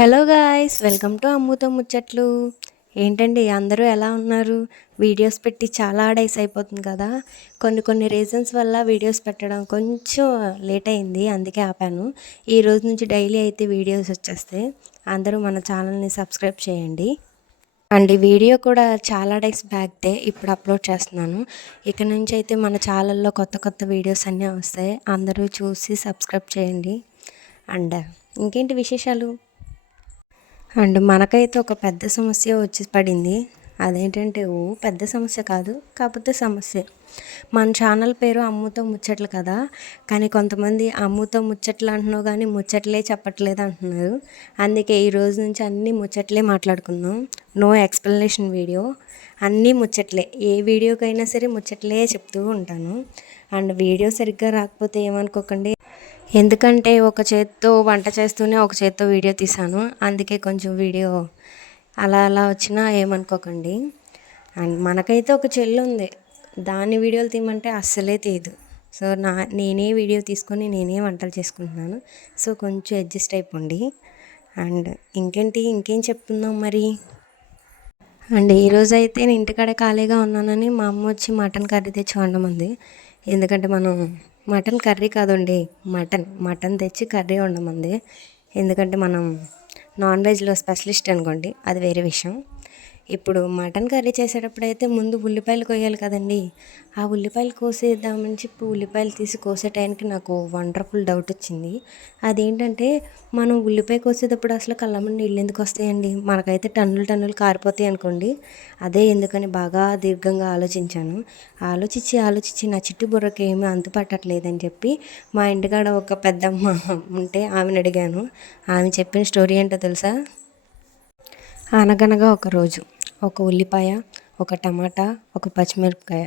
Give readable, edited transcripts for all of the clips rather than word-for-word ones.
Hello guys, welcome to అమ్ముతో ముచ్చట్లు. ఏంటండి అందరూ ఎలా ఉన్నారు? వీడియోస్ పెట్టి చాలా డేస్ అయిపోతుంది కదా. కొన్ని రీజన్స్ వల్ల వీడియోస్ పెట్టడం కొంచెం లేట్ అయింది, అందుకే ఆపాను. ఈ రోజు నుంచి డైలీ అయితే వీడియోస్ వచ్చేస్తాయి. అందరూ మన ఛానల్ని సబ్స్క్రైబ్ చేయండి. అండ్ ఈ వీడియో కూడా చాలా డేస్ బ్యాక్దే ఇప్పుడు అప్లోడ్ చేస్తున్నాను. ఇక నుంచి అయితే మన ఛానల్లో కొత్త వీడియోస్ అన్నీ వస్తాయి. అందరూ చూసి సబ్స్క్రైబ్ చేయండి. అండ్ ఇంకేంటి విశేషాలు? అండ్ మనకైతే ఒక పెద్ద సమస్య వచ్చి పడింది. అదేంటంటే పెద్ద సమస్య కాదు, కాకపోతే సమస్య. మన ఛానల్ పేరు అమ్ముతో ముచ్చట్లు కదా, కానీ కొంతమంది అమ్ముతో ముచ్చట్లు అంటున్నావు కానీ ముచ్చట్లే చెప్పట్లేదు అంటున్నారు. అందుకే ఈ రోజు నుంచి అన్నీ ముచ్చట్లే మాట్లాడుకుందాం. నో ఎక్స్ప్లెనేషన్ వీడియో, అన్నీ ముచ్చట్లే. ఏ వీడియోకైనా సరే ముచ్చట్లే చెప్తూ ఉంటాను. అండ్ వీడియో సరిగ్గా రాకపోతే ఏమనుకోకండి, ఎందుకంటే ఒక చేత్తో వంట చేస్తూనే ఒక చేత్తో వీడియో తీసాను. అందుకే కొంచెం వీడియో అలా వచ్చినా ఏమనుకోకండి. అండ్ మనకైతే ఒక చెల్లి ఉంది, దాని వీడియోలు తీయమంటే అస్సలే తీయదు. సో నేనే వీడియో తీసుకొని నేనే వంటలు చేసుకుంటున్నాను. సో కొంచెం అడ్జస్ట్ అయిపోండి. అండ్ ఇంకేం చెప్తున్నాం మరి. అండ్ ఈరోజు అయితే నేను ఇంటికాడ ఖాళీగా ఉన్నానని మా అమ్మ వచ్చి మటన్ కర్రీ తెచ్చి వండమంది. ఎందుకంటే మనం మటన్ కర్రీ కాదండి, మటన్ తెచ్చి కర్రీ వండమంది. ఎందుకంటే మనం నాన్ వెజ్లో స్పెషలిస్ట్ అనుకోండి, అది వేరే విషయం. ఇప్పుడు మటన్ కర్రీ చేసేటప్పుడు అయితే ముందు ఉల్లిపాయలు కొయ్యాలి కదండి. ఆ ఉల్లిపాయలు కోసేద్దామని చెప్పి ఉల్లిపాయలు తీసి కోసే టైంకి నాకు వండర్ఫుల్ డౌట్ వచ్చింది. అదేంటంటే మనం ఉల్లిపాయ కోసేటప్పుడు అసలు కళ్ళమ్మని నీళ్ళు ఎందుకు వస్తాయండి? మనకైతే టన్నులు కారిపోతాయి అనుకోండి. అదే ఎందుకని బాగా దీర్ఘంగా ఆలోచించాను. ఆలోచించి నా చిట్టు బుర్రకి ఏమీ అంతు పట్టట్లేదని చెప్పి మా ఇంటికాడ ఒక పెద్దమ్మ ఉంటే ఆమెను అడిగాను. ఆమె చెప్పిన స్టోరీ ఏంటో తెలుసా? అనగనగా ఒక రోజు ఒక ఉల్లిపాయ, ఒక టమాటా, ఒక పచ్చిమిరపకాయ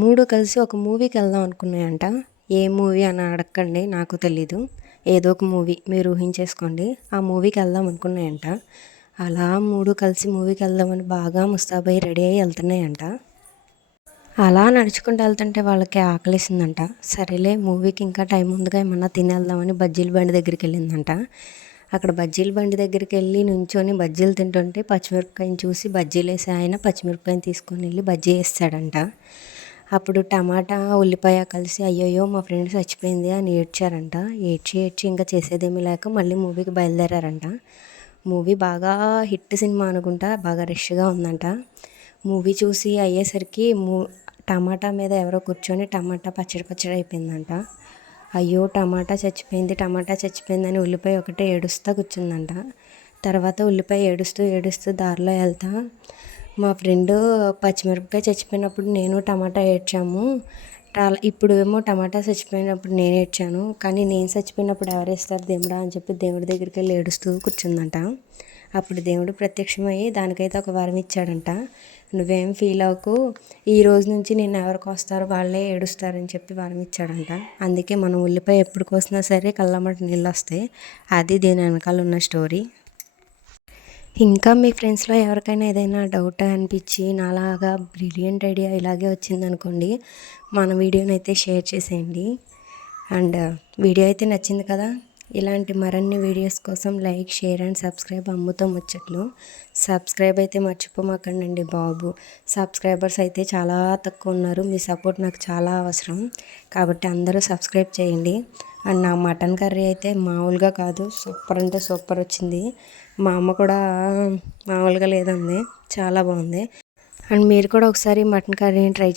3 కలిసి ఒక మూవీకి వెళ్దాం అనుకున్నాయంట. ఏ మూవీ అని అడగండి, నాకు తెలీదు. ఏదో ఒక మూవీ మీరు ఊహించేసుకోండి. ఆ మూవీకి వెళ్దాం అనుకున్నాయంట. అలా 3 కలిసి మూవీకి వెళ్దామని బాగా ముస్తాబై రెడీ అయ్యి వెళ్తున్నాయంట. అలా నడుచుకుంటూ వెళ్తుంటే వాళ్ళకి ఆకలేసిందంట. సరేలే మూవీకి ఇంకా టైం ఉందిగా, ఏమన్నా తినేద్దామని బజ్జీల బండి దగ్గరికి వెళ్ళిందంట. అక్కడ బజ్జీల బండి దగ్గరికి వెళ్ళి నుంచొని బజ్జీలు తింటుంటే పచ్చిమిరపకాయని చూసి బజ్జీలు వేసే ఆయన పచ్చిమిరపకాయని తీసుకొని వెళ్ళి బజ్జీ వేస్తాడంట. అప్పుడు టమాటా ఉల్లిపాయ కలిసి అయ్యయ్యో మా ఫ్రెండ్ చచ్చిపోయింది అని ఏడ్చారంట. ఏడ్చి ఇంకా చేసేదేమీ లేక మళ్ళీ మూవీకి బయలుదేరారంట. మూవీ బాగా హిట్ సినిమా అనుకుంటా, బాగా రష్గా ఉందంట. మూవీ చూసి అయ్యేసరికి టమాటా మీద ఎవరో కూర్చొని టమాటా పచ్చడి అయిపోయిందంట. అయ్యో టమాటా చచ్చిపోయిందని ఉల్లిపాయ ఒకటే ఏడుస్తూ కూర్చుందంట. తర్వాత ఉల్లిపాయ ఏడుస్తూ దారిలో వెళ్తా మా ఫ్రెండ్ పచ్చిమిరపకాయ చచ్చిపోయినప్పుడు నేను టమాటా ఏడ్చాము, ఇప్పుడు ఏమో టమాటా చచ్చిపోయినప్పుడు నేను ఏడ్చాను, కానీ నేను చచ్చిపోయినప్పుడు ఎవరు వేస్తారు దేవుడా అని చెప్పి దేవుడి దగ్గరికి వెళ్ళి ఏడుస్తూ కూర్చుందంట. అప్పుడు దేవుడు ప్రత్యక్షమయ్యి దానికైతే ఒక వరం ఇచ్చాడంట. నువ్వేం ఫీల్ అవ్వకు, ఈ రోజు నుంచి నేను ఎవరికి వస్తారో వాళ్ళే ఏడుస్తారని చెప్పి వరం ఇచ్చాడంట. అందుకే మనం ఉల్లిపాయ ఎప్పుడు కోసినా సరే కళ్ళమ్మట నీళ్ళు వస్తాయి. అది దీని వెనకాల ఉన్న స్టోరీ. ఇంకా మీ ఫ్రెండ్స్లో ఎవరికైనా ఏదైనా డౌట్ అనిపించి నాలాగా బ్రిలియంట్ ఐడియా ఇలాగే వచ్చిందనుకోండి, మన వీడియోని అయితే షేర్ చేసేయండి. అండ్ వీడియో అయితే నచ్చింది కదా. ఇలాంటి మరిన్ని వీడియోస్ కోసం లైక్, షేర్ అండ్ సబ్స్క్రైబ్ అమ్ముతో ముచ్చట్లు. సబ్స్క్రైబ్ అయితే మర్చిపోమాకండి బాబు. సబ్స్క్రైబర్స్ అయితే చాలా తక్కువ ఉన్నారు. మీ సపోర్ట్ నాకు చాలా అవసరం, కాబట్టి అందరూ సబ్స్క్రైబ్ చేయండి. అండ్ నా మటన్ కర్రీ అయితే మామూలుగా కాదు, సూపర్ అంటే సూపర్ వచ్చింది. మా అమ్మ కూడా మామూలుగా లేదండి, చాలా బాగుంది. అండ్ మీరు కూడా ఒకసారి మటన్ కర్రీని ట్రై చేయండి.